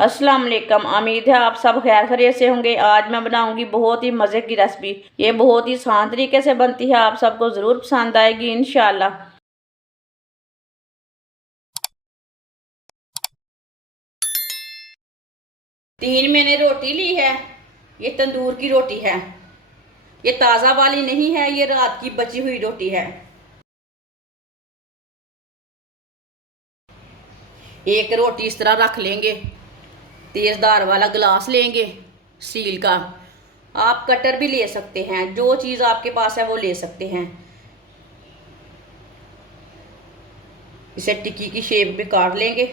अस्सलाम वालेकुम। उम्मीद है आप सब खैर खैरियत से होंगे। आज मैं बनाऊंगी बहुत ही मज़े की रेसिपी। ये बहुत ही आसान तरीके से बनती है, आप सबको ज़रूर पसंद आएगी इंशाल्लाह। 3 मैंने रोटी ली है। ये तंदूर की रोटी है, ये ताज़ा वाली नहीं है, ये रात की बची हुई रोटी है। एक रोटी इस तरह रख लेंगे। तेज़दार वाला गिलास लेंगे स्टील का। आप कटर भी ले सकते हैं, जो चीज़ आपके पास है वो ले सकते हैं। इसे टिक्की की शेप में काट लेंगे।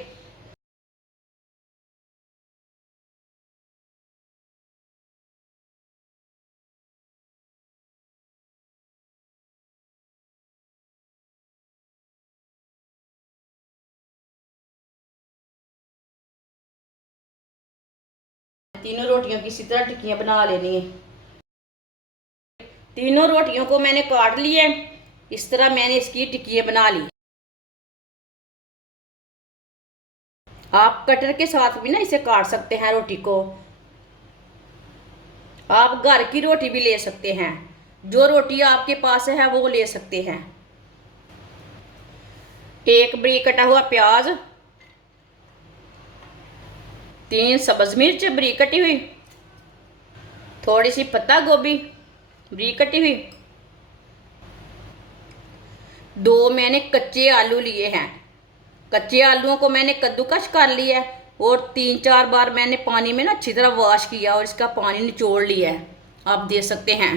तीनों रोटियों की इसी तरह टिक्कियाँ बना लेनी है। तीनों रोटियों को मैंने काट लिया। इस तरह मैंने इसकी टिक्कियाँ बना ली। आप कटर के साथ भी ना इसे काट सकते हैं रोटी को। आप घर की रोटी भी ले सकते हैं, जो रोटी आपके पास है वो ले सकते हैं। एक बरीक कटा हुआ प्याज, 3 सब्ज मिर्च बरीक कटी हुई, थोड़ी सी पत्ता गोभी बरीक कटी हुई, 2 मैंने कच्चे आलू लिए हैं। कच्चे आलूओं को मैंने कद्दूकस कर लिया है और 3-4 बार मैंने पानी में ना अच्छी तरह वॉश किया और इसका पानी निचोड़ लिया है, आप दे सकते हैं।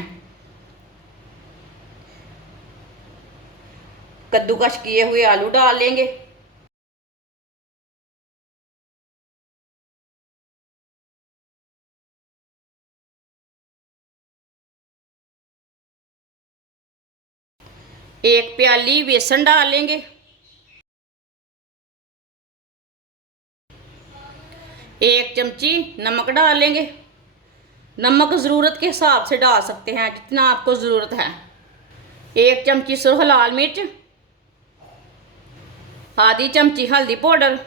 कद्दूकस किए हुए आलू डाल लेंगे। एक प्याली बेसन डाल लेंगे। एक चमची नमक डाल लेंगे। नमक ज़रूरत के हिसाब से डाल सकते हैं, जितना आपको ज़रूरत है। एक चमची सुरख लाल मिर्च, आधी चमची हल्दी पाउडर,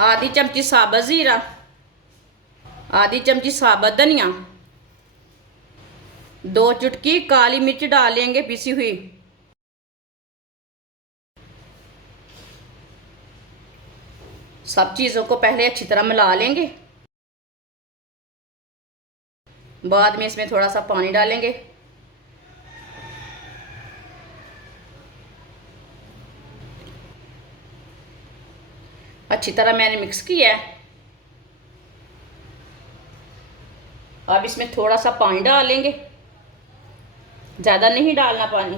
आधी चमची साबुत ज़ीरा, आधी चमची साबुत धनिया, 2 चुटकी काली मिर्च डाल लेंगे पिसी हुई। सब चीज़ों को पहले अच्छी तरह मिला लेंगे। बाद में इसमें थोड़ा सा पानी डालेंगे। अच्छी तरह मैंने मिक्स किया है। अब इसमें थोड़ा सा पानी डाल लेंगे, ज़्यादा नहीं डालना पानी,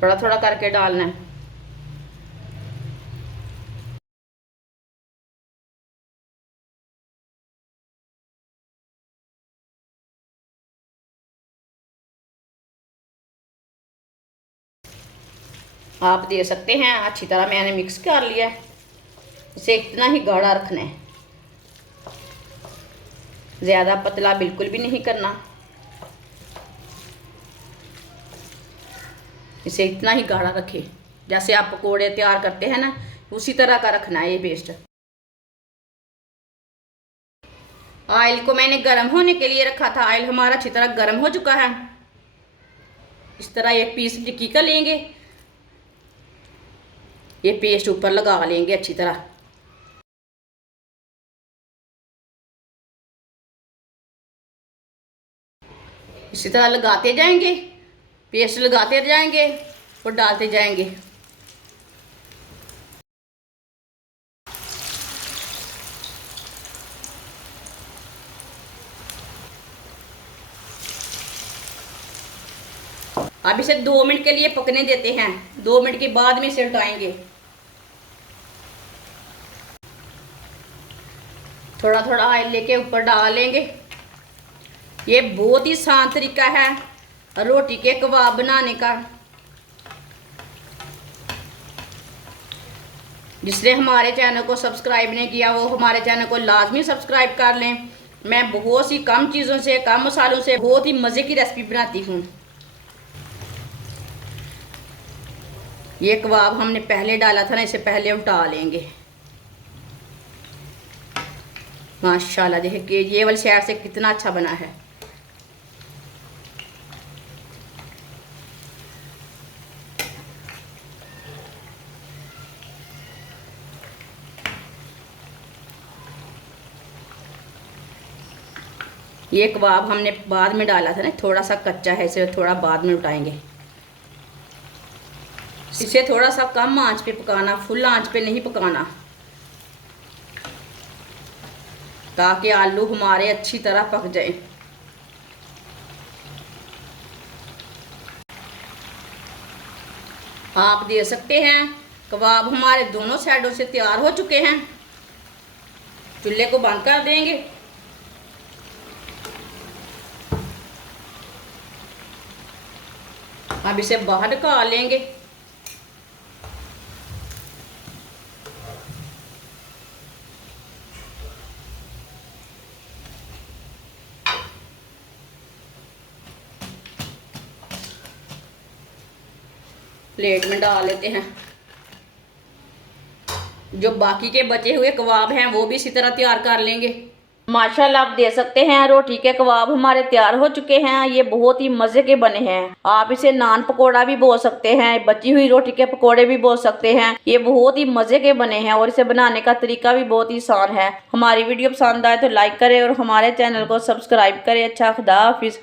थोड़ा थोड़ा करके डालना है। आप दे सकते हैं। अच्छी तरह मैंने मिक्स कर लिया है। इसे इतना ही गाढ़ा रखना है, ज़्यादा पतला बिल्कुल भी नहीं करना। इसे इतना ही गाढ़ा रखें, जैसे आप पकोड़े तैयार करते हैं ना, उसी तरह का रखना है ये पेस्ट। ऑयल को मैंने गर्म होने के लिए रखा था। ऑयल हमारा अच्छी तरह गर्म हो चुका है। इस तरह एक पीस टिक्की का लेंगे, ये पेस्ट ऊपर लगा लेंगे अच्छी तरह। इसी तरह लगाते जाएंगे, पेस्ट लगाते जाएंगे और डालते जाएंगे। अब इसे 2 मिनट के लिए पकने देते हैं। 2 मिनट के बाद में इसे उठाएंगे। थोड़ा थोड़ा ऑयल लेके ऊपर डाल लेंगे। ये बहुत ही आसान तरीका है रोटी के कबाब बनाने का। जिसने हमारे चैनल को सब्सक्राइब नहीं किया वो हमारे चैनल को लाजमी सब्सक्राइब कर लें। मैं बहुत सी कम चीज़ों से, कम मसालों से बहुत ही मज़े की रेसिपी बनाती हूँ। ये कबाब हमने पहले डाला था ना, इसे पहले उठा लेंगे। माशाल्लाह देखिए ये वाली साइड से कितना अच्छा बना है। ये कबाब हमने बाद में डाला था ना, थोड़ा सा कच्चा है, इसे थोड़ा बाद में उठाएंगे। इसे थोड़ा सा कम आंच पे पकाना, फुल आंच पे नहीं पकाना, ताकि आलू हमारे अच्छी तरह पक जाए। आप देख सकते हैं कबाब हमारे दोनों साइडों से तैयार हो चुके हैं। चूल्हे को बंद कर देंगे। अब इसे बाहर निकाल लेंगे। प्लेट में डाल लेते हैं। जो बाकी के बचे हुए कबाब हैं वो भी इसी तरह तैयार कर लेंगे। माशाल्लाह आप देख सकते हैं रोटी के कबाब हमारे तैयार हो चुके हैं। ये बहुत ही मज़े के बने हैं। आप इसे नान पकोड़ा भी बोल सकते हैं, बची हुई रोटी के पकोड़े भी बोल सकते हैं। ये बहुत ही मज़े के बने हैं और इसे बनाने का तरीका भी बहुत ही आसान है। हमारी वीडियो पसंद आए तो लाइक करें और हमारे चैनल को सब्सक्राइब करें। अच्छा, खुदा हाफिज़।